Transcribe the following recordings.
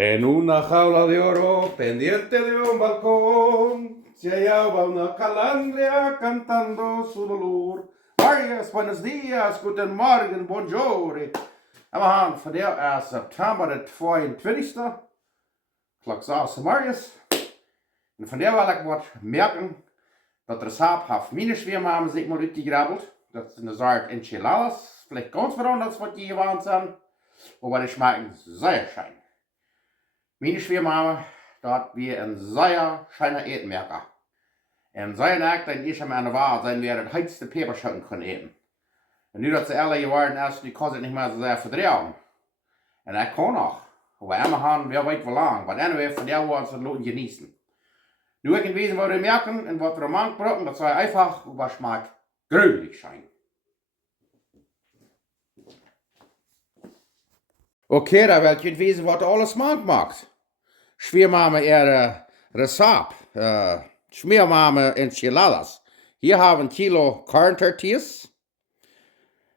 En una jaula de oro pendiente de un balcón se hallaba una calandria cantando su dolor. Marius, buenos dias, guten Morgen, bonjour. En vandaag is september de 22e. Klok 6 Marius. En vandaag wil ik wat merken dat Rezapt heeft mijn Shwiamame zich mal uitgegrabbelt. Dat is een soort Enchiladas. Vielleicht ganz anders, was die gewohnt sind. Aber die schmecken sehr schön. Meine Shwiamame, dort wie ein sehr schöner Etenmerker. En zijn echt dat is hem aan de waar zijn weer het heetste peperschoten kunnen eten. En nu dat ze alle geworden is, nu kan ze het niet meer zo sehr verdragen. En dat kan nog. Maar immer haben, wer weet wie lang. Maar anyway, von der wollen sie es genießen. Nu ik in wezen wat we merken en wat we am Anfang brauchen, das soll einfach überschmack gründlich sein. Okay, da wird je wezen wat alles maakt. Shwiamame Rezapt Shwiamame Enchiladas. Hier haben 1 Kilo Tortillas.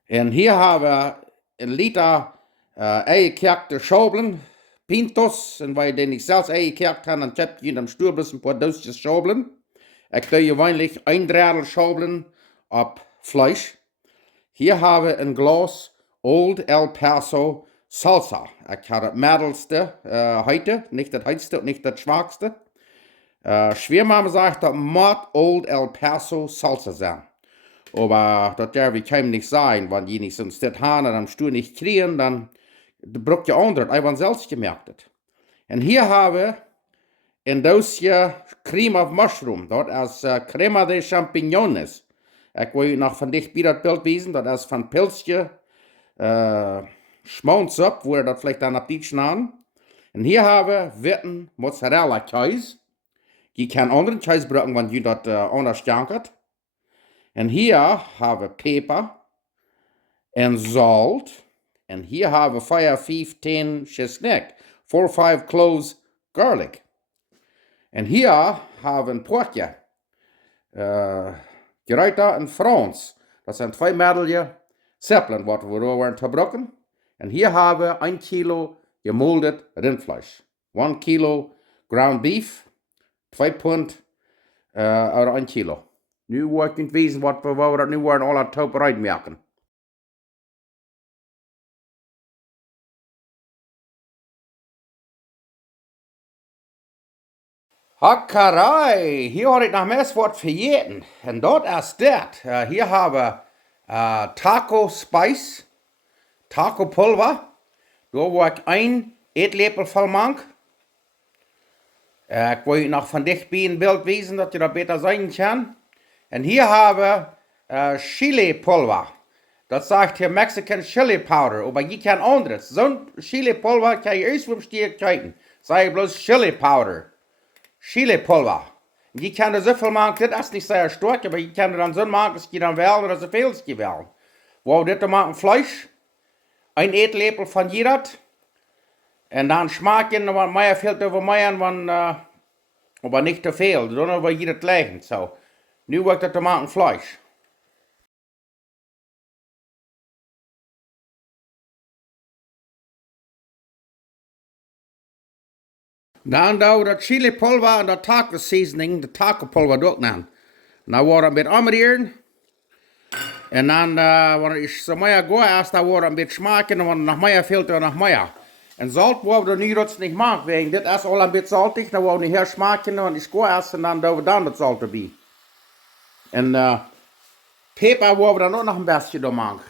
En hier hebben we 1 liter eingekakte Schoblen, Pintos. En waar je den niet zelfs eingekakt hebt, dan heb je in de stuur een paar doosjes Schoblen. Ik doe gewöhnlich 1 Drittel Schoblen op Fleisch. Hier hebben we 1 Glas Old El Paso Salsa. Ik heb het middelste heute, niet het heetste, niet het zwakste. Shwiamame sagt, dat moet Old El Paso Salsa sein. Aber das darf ich keinem nicht sagen, wenn die nicht sonst das haben und am Stuhl nicht kriegen, dann braucht ihr andere, einfach selbst gemerkt hat. Und hier habe ich ein Dosje Cream of Mushroom, das ist Crema de Champignons. Ich will noch von dich wieder das Bild wiesen, das ist von Pilzje Schmonsup, wo ihr das vielleicht dann abdietschen an. Und hier habe ich Witten Mozzarella Käse. Je kann anderen Käse brauchen, wenn ihr das anders jankert. En hier hebben we peper en zout. En hier hebben we 4, 5, 10 chesnek. 4, 5 cloves garlic. En hier hebben we een portje. Gereiter in Frans. Dat zijn 2 middelje zeppelen wat we erover te brokken. En hier hebben we 1 kilo gemoldet rindvlees. 1 kilo ground beef. 2 pond oder 1 kilo. Nu wil ik niet weten wat we dat nu worden alle toperij merken. Hakkerij, hier had ik nog mes wat vergeten. En dat is dat. Hier hebben we taco spice, taco pulver. Daar wil ik 1 eetlepel van maken. Ik wil je nog van dichtbij een beeld wijzen dat je dat beter zien kan. En hier hebben we chili pulver. Dat zegt hier Mexican chili powder. Maar je kan anders. Zo'n chili pulver kan je eerst op stier kijken. Zeg je bloos chili powder. Chili pulver. Je kan er zoveel maken, dat is niet zeer sterk, maar je kan er dan zo maken als je dan wel, oder zoveel als je wil. Wou dit te maken vlees. 1 eetlepel van jirat. En dan smaken, wat meer veel over meer, maar niet te veel. Dan over jirat leggen. So. Nu wordt het te maken vlees. Dan doen we dat chili pulver en dat taco seasoning, de taco pulver ook aan. Dan wordt het een beetje omrühren. En dan, wanneer is zo meer goed is, dan wordt het een beetje smaken en wanneer nog meer veel te nog meer. En zout worden we nu dat niet maken, wegen dit is al een beetje saltig, dan worden we niet heel smaken en is goed is en dan doen we dan het zout erbij. En peper worden we dan ook nog een beetje door maken.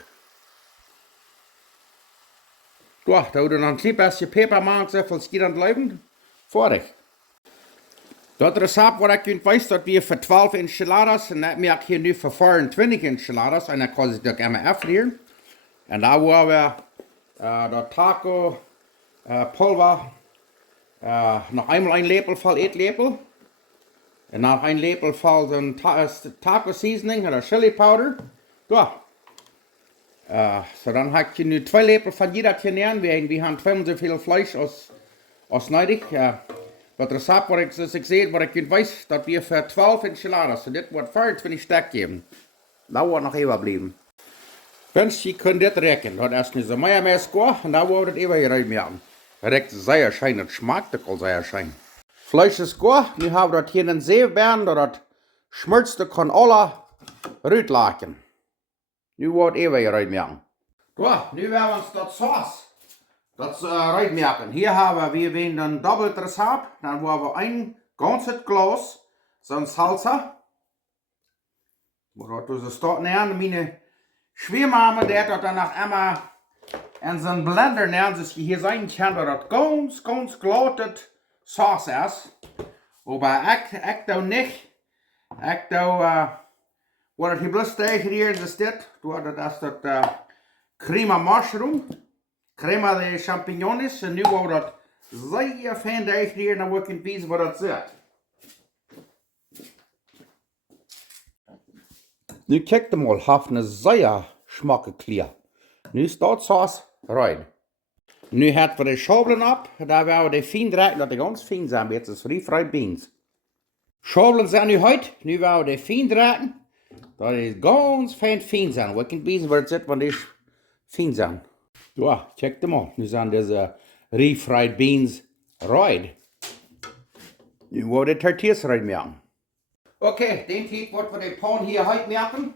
Doch, da we dan een klein beetje peper maken, zoveel schiet aan het leven. Vorig. Dat recept wat ik niet weet, dat we voor 12 enchiladas, en dat merk ik hier nu voor 24 enchiladas, en dan kan ik dat even afleren. En daar worden we dat taco pulver, nog eenmaal 1 lepel vol eetlepel. En nog 1 lepel vol de taco seasoning, oder chili powder. Doch. So dan heb je nu 2 lepel van jeder nemen, we hebben 2 zoveel vlees als nodig. Dat recept wat ik, zoals ik zei, wat ik niet weet, dat we voor 12 enchiladas, en dit wordt 24 stuk geven. Dat wordt nog even blijven. Wens je kunt dit rekenen, dat is nu zo meer goed, en dan wordt het even eruit maken. Direkt sehr schön, das schmeckt auch sehr schön. Fleisch ist gut, nu haben wir das hier in den Seebären, das schmilzt von alle Rütlaken. Nu wird hier reinmerken. Ja, nu werden wir uns das Sauce reinmerken. Hier haben wir ein doppelt Rezept, dann haben wir ein ganzes Glas so ein Salsa. Wat dus staat neer, meine Shwiamame, der hat danach immer in so einen Blender neer, dus je hier zijn kan dat ganz glatet Sauce ist. Aber ich da nicht. Ich da, wat hier bloß tegen hier ist das, das Crema Mushroom, Crema de Champignons, und nu wordt dat sehr fein tegen hier, dan wordt ik wijzen wat dat zit. Nu kijk je mal, heeft een zeer schmakke kleur. Nu staat Sauce rein. Nu hebben we de schabelen op, daar werden we de fijn draaien, dat die ganz fijn zijn, met de refried beans. Schabelen zijn nu uit, nu werden we de fijn draaien, dat die ganz fijn zijn. We kunnen weten waar het zit, want die fijn zijn. Ja, kijk je mal, nu zijn deze refried beans rein. Nu worden de tortillas rein maken. Okay, den Tag wird wir den Pan hier heute merken.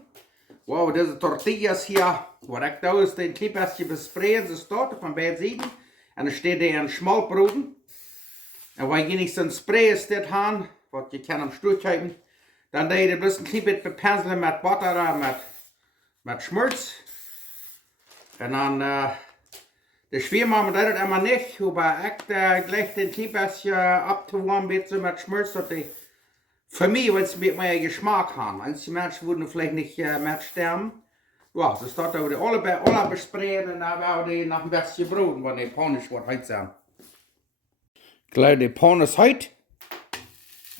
Wow, diese Tortillas hier, was ich da ist, den Clip erst besprayen, sie steht von beiden Seiten. Und dann steht der in Schmalbroten. Und weil ich nicht so ein Spray ist, das haben, was ich kann am Stuhl halten, dann da ich bloß ein Clip bepinseln mit Butter, mit Schmutz. Und dann, die Shwiamame das immer nicht, aber ich gleich den Clip erst abzuwarmen, mit Schmutz, dass die für mich, wenn es mit mehr Geschmack haben. Einige Menschen würden vielleicht nicht mehr sterben. Ja, so steht da, die alle besprayen und dann werden die nach dem besten Brot, wenn die Pan ist, was heute sind. Gleich die Pan ist heute.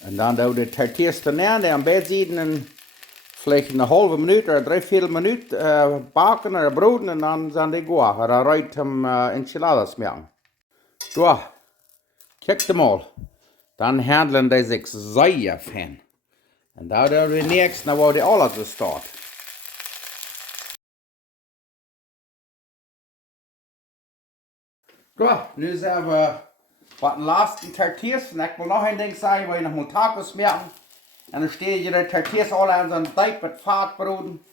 Und dann da die Tortillas daneben, die am Beiden vielleicht eine halbe Minute oder 3/4 Minute backen oder broten und dann sind die gut. Oder rein zum Enchiladas machen. Ja, kijk mal. Dann handeln die sich sehr fein. Und da werden wir nächstes, dann wo die alle so steht. Ja, nu zijn we wat de laatste tortillas. En ik wil nog een ding zeggen, waar je nog moet tacos merken. En dan steek je de tortillas alle in zo'n dijk met vaatbroden.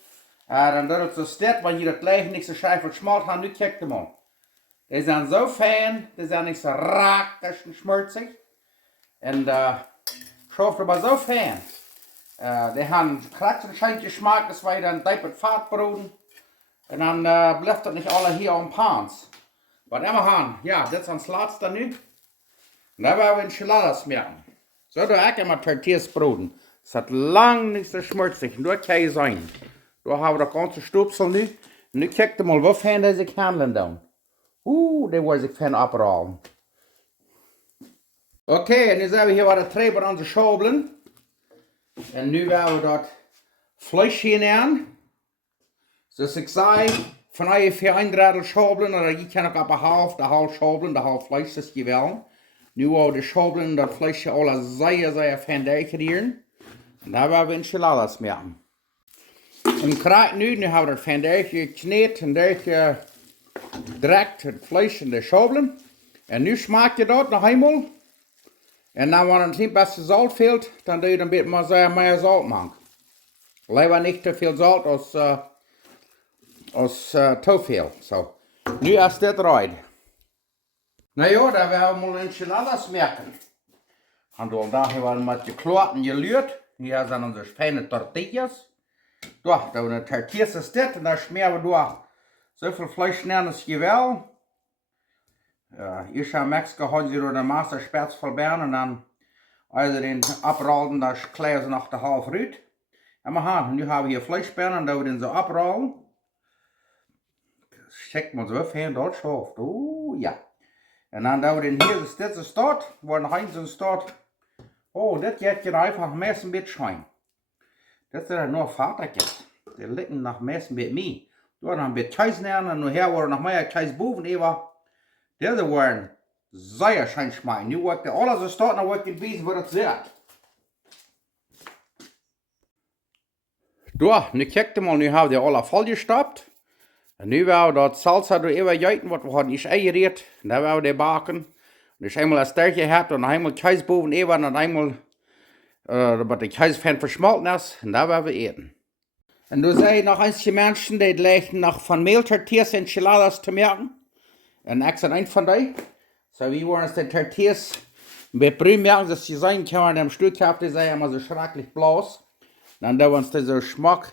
Dan doet het zo stil, want je dat lijf niet zo scheef en schmalt haben. Nu kijk je maar. Die zijn zo fijn, die zijn niet zo raak, dat is schmutzig. En schafft aber so fein. Die haben kratzenschein Geschmack, das war dann dijk met vaatbroden. Und dann bleibt das nicht alle hier am Pans. Was immer haben, ja, das ist das letzte nu. Und da werden wir Enchiladas merken. So, da auch immer Tortillas broden. Das hat lang nicht so schmutzig, nur kein sein. Da haben wir das ganze Stupsel nu. Und nu kijkt mal, wie fein die sich handeln dann. Die wollen sich fein abrollen. Okay, und nu zijn we hier wat de Treiber aan de schabelen. En nu werden we dat Fleisch hier nemen. Zoals ik zei, van ungefähr een drittel schabelen, oder je kan ook op de half schabelen, de half Fleisch, dat je wel. Nu werden we de schabelen, dat Fleisch alle sehr fein dekorieren. En daar werden we Enchiladas maken. En krijg nu hebben we dat fein gekneed en direct het Fleisch in de schabelen. En nu smaakt je dat nog eenmaal. En dan wanneer het niet best zout fehlt, dan doe je een beetje meer zout maken. Liever niet te veel zout als te veel. So. Nu is dit eruit. Nou ja, dan werden we mal Enchiladas merken. En dan hebben we met geklopt en geluurd. Hier zijn onze fijne tortillas. Da de tortillas is dit. En dan smeren we door zoveel vlees neer als je wil. Eerst in Mexiko hadden ze door de Master spets verbellen en dan als ze den abrollen, dan kleden ze nog de half uit. En we gaan, nu hebben we hier vleesbennen en dan we den zo abrollen. Check maar zo even, dat schaft. Oeh, ja. En dan doen we den hier, dus dit is dat, waar nog eens een staat. Oh, dit gaat je einfach meest een beetje schijn. Dit is er nog vatertjes. Die liggen nog meest een beetje mee. Door nog een beetje thuis nemen en nu her worden nog meer thuis boven even. Deze waren zeer schijn schmecken. Nu wordt alles zo staat, dan wordt je weten wat het zit. Door, nu kijk je mal, nu hebben we alle volgestapt. En nu werden we dat salsa door even juiten, wat we hadden is eigereerd. En dan werden we die baken. Und ich einmal das Stärke hat und einmal Käseboven eben und einmal, aber der Käsefan verschmolten ist. Und da werden wir eten. Und du sagst noch einige Menschen, die legen noch von Mehl Tortillas Enchiladas zu merken. Und ich bin ein von denen. So, wie wollen uns die Tortillas mit Brühen merken, dass sie sein können, im Stück haben, die sind immer so schrecklich blaus. Dann da uns diese Schmack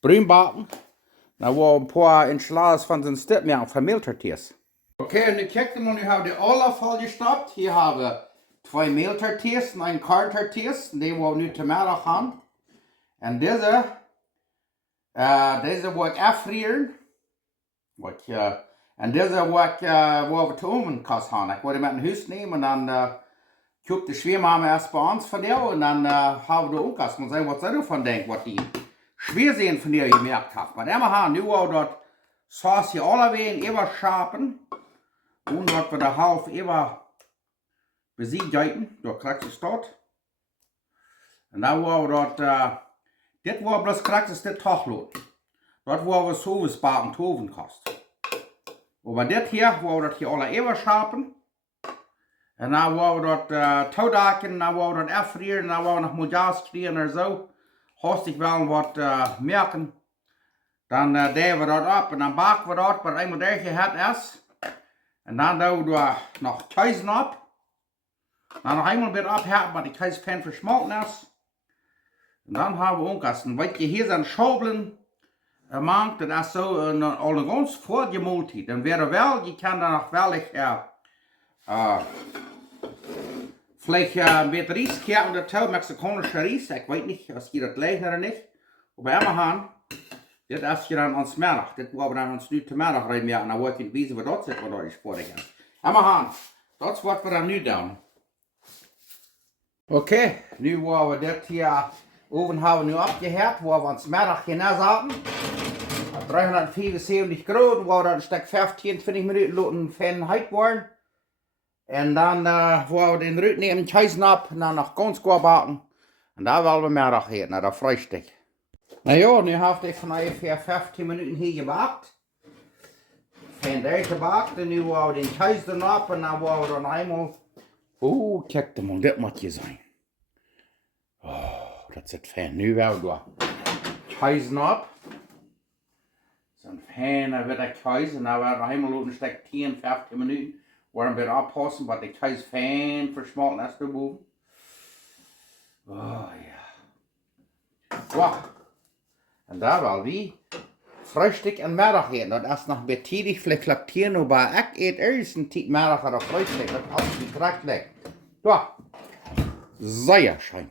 Brühen backen. Dann wollen wir ein paar Enchiladas von den Stück merken, von Mehl Tortillas. Okay, und ich kijk mal, nu hebben we de alle volgestoppt. Hier haben wir 2 Mehltortillas und 1 Korntortillas. Die wollen wir nu te middag gaan. En deze wil ik afvrieren. En deze wil ik we te ovenkast gaan. Ik wil die met een huis nemen en dan koopt de Shwiamame erst bij ons van jou. En dan hebben we de ovenkast. Maar zeggen wat zij ervan denkt, wat die Schwersehen von dir gemerkt hat. Maar immer haben, nu wollen we dat saus hier alle wegen immer schapen. Und dort wird der Half immer besiegt, da kriegst du es dort. Und dann war dort, das war bloß kriegst du das Tachlot. Dort war was so was backen, Toven kostet. Aber das hier, war dort hier alle immer schapen. Und dann war dort Taudaken, dann war dort erfrieren, dann war noch Mojas kriegen oder so. Hast ich wel was merken. Dann der wir dort ab und dann backen wir dort, was einmal der hat ist. En dan doen we nog kaisen op. Dan nog eenmaal weer abhärten, waar die Käsefan verschmolten ist. Und dann haben wir umkasten. Weil je hier zijn Schobeln maakt, das ist so eine ganz vorgemult. Dann wäre wel, je kann dann noch wel vielleicht mit Ries kehren oder mexikanischer Ries. Ich weiß nicht, was ihr das gleich oder nicht. Aber immer haben. Das ist hier dann ans Mittag. Das wollen wir dann uns nu te middag reinmerken. Dan wordt je wijzen wat dat zit, wat dat is voor de gaan. En maar gaan. Dat is wat we dan nu doen. Oké, nu waar we dit hier oven hebben nu abgehört, waar we ans Mittag genau zaten. 374 Grad, waar we een stuk 15, 20 Minuten laten fan heit worden. En dan waar we den Rüt nemen, Käsen ab, en dan nog ganz gut backen. En daar willen we Mittag eten, naar dat Frühstück. Na ja, nu heeft ik van ungefähr 15 Minuten hier gebakt. En daar gebakt en nu wou we den Käse dan op en dan wou we dan eenmaal... kijk dan, dit moet je zijn. Dat zit fijn. Nu wou we Käse op. Zo'n fijne witte Käse en dan wou we nog eenmaal een stuk 10, 15 Minuten. Waarom weer oppassen, wat de Käse fijn versmolten is erboven. Ja. Wow. Und da war wie Frühstück und Mittag eten. Das ist noch beteiligt, vielleicht flaktieren, aber ich ete erst ein Tick Mittag oder Frühstück. Das ist alles direkt weg. Ja, sehr schön.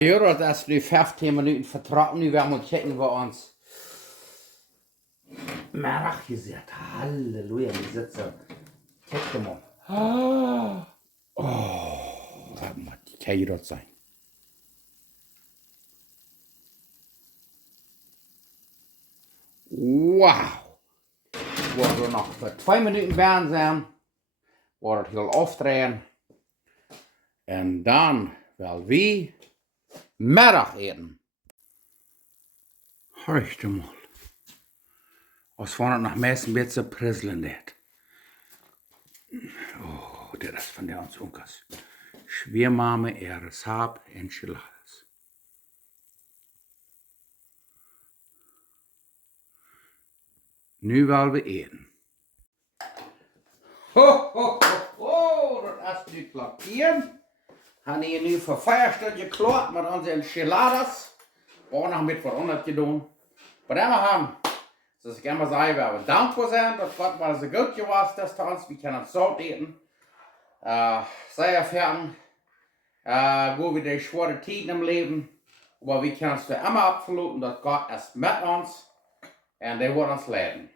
Ja, das ist nu 15 Minuten vertrocknet. Nu werden wir checken, wo uns Mittag gesehen. Halleluja, wir sitzen. Check mal. Das muss die dort sein. Wow! Waar we nog voor 2 minuten bij zijn, waar het heel afdrehen. En dan wel wie middag eten. Horcht mal. Als van het nog meest een beetje prisselen deed. Dit is van de ons onkas. Shwiamame Rezapt Enchiladas. Nu willen we eten. Dat is nu klappieren. Gaan hier nu voor 5 Stunden geklaard met onze Enchiladas. Ook nog met veranderd gedaan. Maar dan gaan, zoals ik immer zei, we hebben dankbaar zijn dat God maar zo goed was, dat voor ons. We kunnen het zo eten. Sehr fern. Wo wir die schwere Tiden im Leben. Aber wir können es für immer abverlassen, dass Gott ist mit uns. En die wordt ons leiden.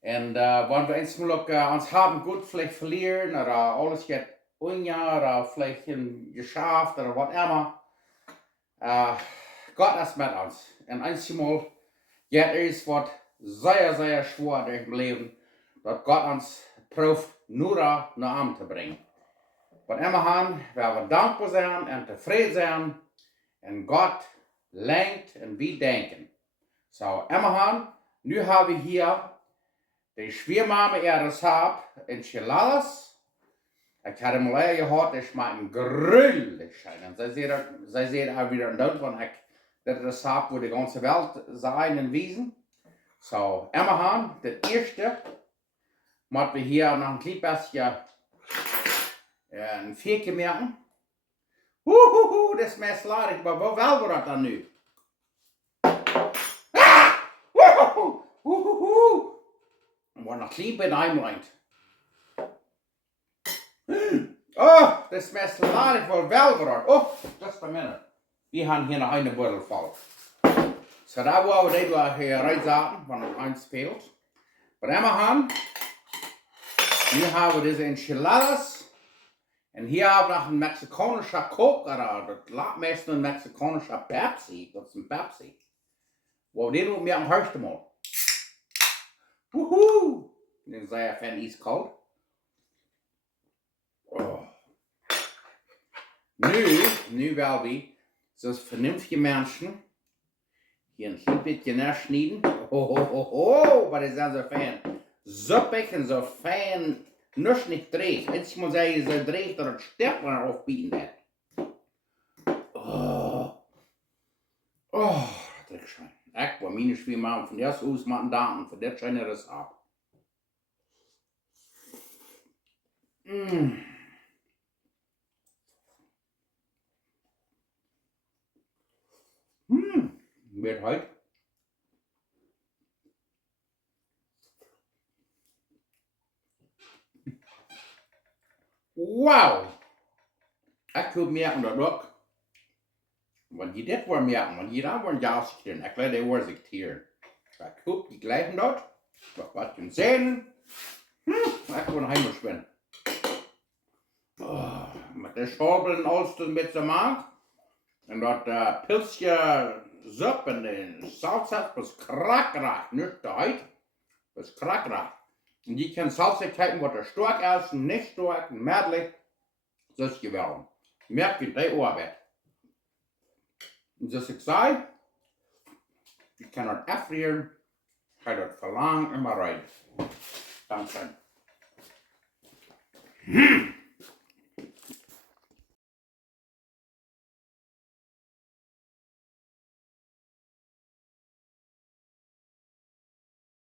En wanneer we eens ons haben gut vielleicht verlieren, oder alles geht unjaar, oder vielleicht ein Geschäft, oder was immer. Gott ist mit uns. En einmal geht es was sehr, sehr schwer im Leben, dass Gott uns prüft, nur nach Arm zu bringen. Wat immer haben, werden wir dankbar sein und zufrieden sein. Und Gott lenkt und wir denken. So, immerhin, nu haben wir hier die Shwiamame Rezapt Enchiladas. Ich hatte mal gehört, das schmeckt grüllig schön. Und sie sehen auch wieder dort, wenn ich das Rezept, wo die ganze Welt sein und wiesen. So, immer haben, das erste, was wir hier noch ein kleines bisschen ein Vierke merken. Das schmeckt ladig, aber wo wollen wir das dann nu? Und wo noch klein bisschen einbringt. Oh, das schmeckt ladig, wo wollen wir das? Oh, just a minute. Wir haben hier noch eine Beutel voll. So, da wollen wir hier reinsetzen, wenn noch eins fehlt. Aber immer haben, hier haben wir diese Enchiladas. Und hier haben wir noch ein mexikanischer Coke, oder das lag meistens ein mexikanischer Pepsi. Das ist ein Pepsi. Wo den nur mir am höchsten Mal. Wuhu! Den sei ja fan eiskalt. Oh. Nu wel wir, so vernünftige Menschen, hier ein klein bisschen nachschneiden. Aber die sind so fein suppig und so fein, nicht dreht. Jetzt muss ich so dreht, dass das Stärken aufbieten wird. Oh, das ist schön. Ich war meine Schwiamame von erst aus machen danken für das schöne Rezept. Wird heute. Wow! Ich könnte merken, dass auch, wenn die das wollen merken, wenn die da wollen jaskieren, ich glaube, die wollen sich tieren. Ich könnte die gleichen dort, was können sehen, ich kann heim spinnen. Oh, mit der Schorbe und alles mit so mag, und dort Pilzchen Suppe und den Salz bis krackrach, nicht heute, bis krackrach. Und die können Salzigkeiten, was der stark ist, nicht stark, mädlich, das ist geworden. Merkt, wie die Arbeit. Und das ich sage, ich kann dort erfrieren, ich kann dort verlangen, immer rein. Danke.